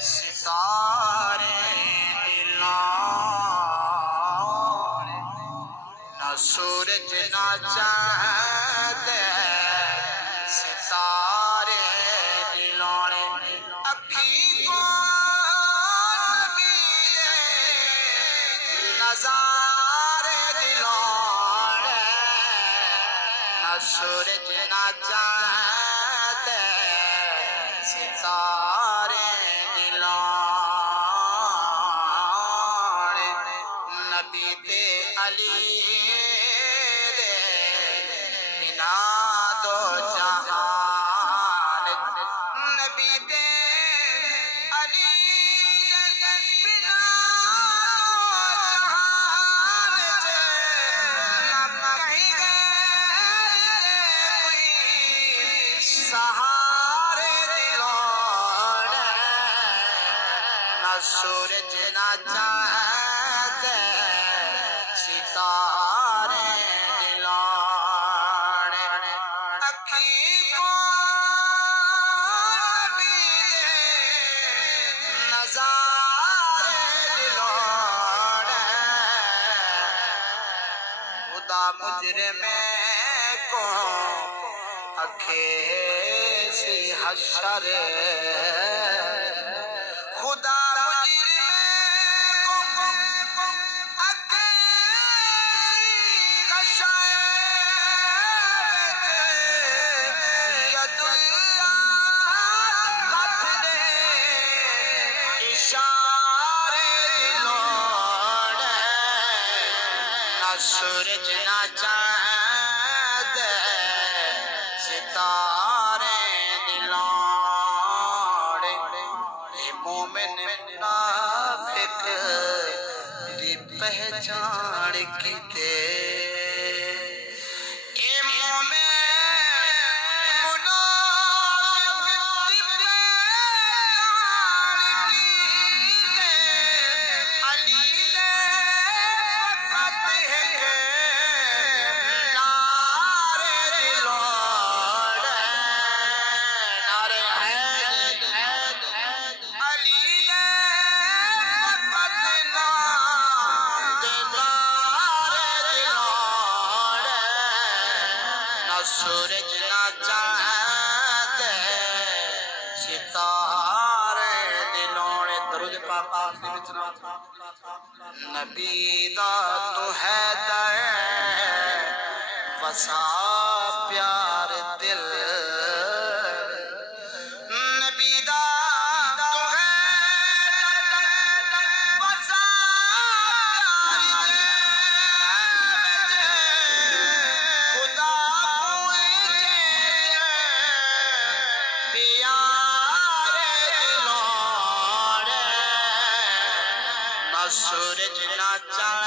ستارے دلوں نہ سورج نہ چاند ستارے دلوں اکھی کو نظارے دلوں نہ سورج نہ چاند ستارے دلوں نبی تے علی دے بنا دو جہان نبی تے علی دے بنا دو جہان نہ کہیں غیر دے کوئی سہارے نہ سورج نہ چاند ستارے دلوں اکھی کو نبی دے نظارے دلوں خدا مجرم کو اکھے سی حشر خدا مجرم کو اکھے سی حشر ید اللہ خط دے اشارے دلوں نہ سورج نہ چاند ستارے دلوں مومن منافق دی پہچان کیتے اے مومن منافق دی پہچان کیتے علی دے فتح کے نعرے دلوں نعرے حیدر علی دے نہ سورج نہ چاند ستارے دلوں درود پاک آخری بچنا نبی دا تو حیدر وسا پیار دل نبی دا تو حیدر وسا پیار دل خدا پوچھے پیارے دلوں نہ سورج نہ چاند